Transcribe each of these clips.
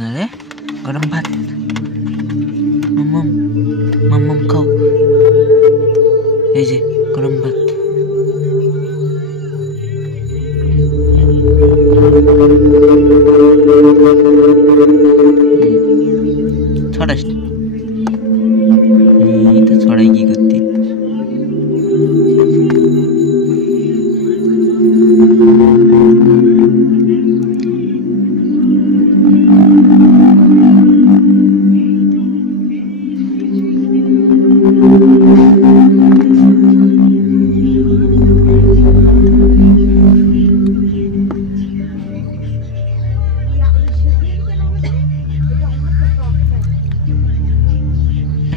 আরে গরম ভাত মাম্মাম মাম্মাম খাও এই যে গরম ভাত ছড়াস তো ছড়াই কি করতে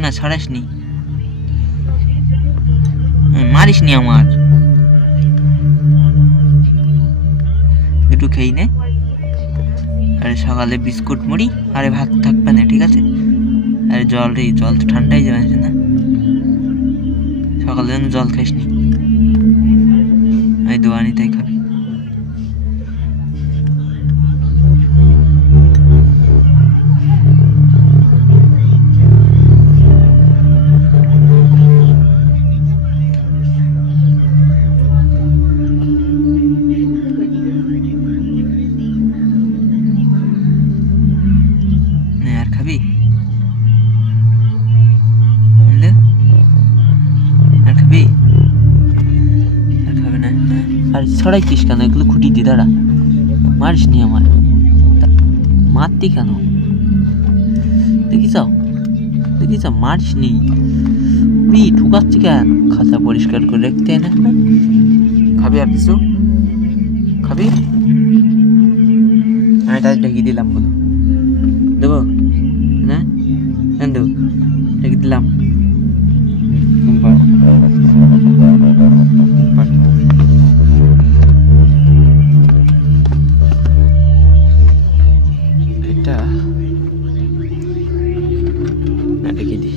না ছড়াসনি মারিসনি আমার একটু খেয়ে নে আরে সকালে বিস্কুট মুড়ি আরে ভাত থাকবে না ঠিক আছে আরে জল তো ঠান্ডাই যাবে না সকালে জল খাইসনি এই দোয়ানি তাই খাবি আর ছড়াইছিস কেন এগুলো খুঁটি দি দাঁড়া মারিস নি আমার মারতি কেন দেখি যাও মারিস নি ঠুকাচ্ছি কেন খাঁচা পরিষ্কার করে রাখতে না খাবি আর কিছু খাবি আমি তাই ঢেকে দিলাম বলো দেবো না দেবো ঢেকে দিলাম এটা ঢেকে দি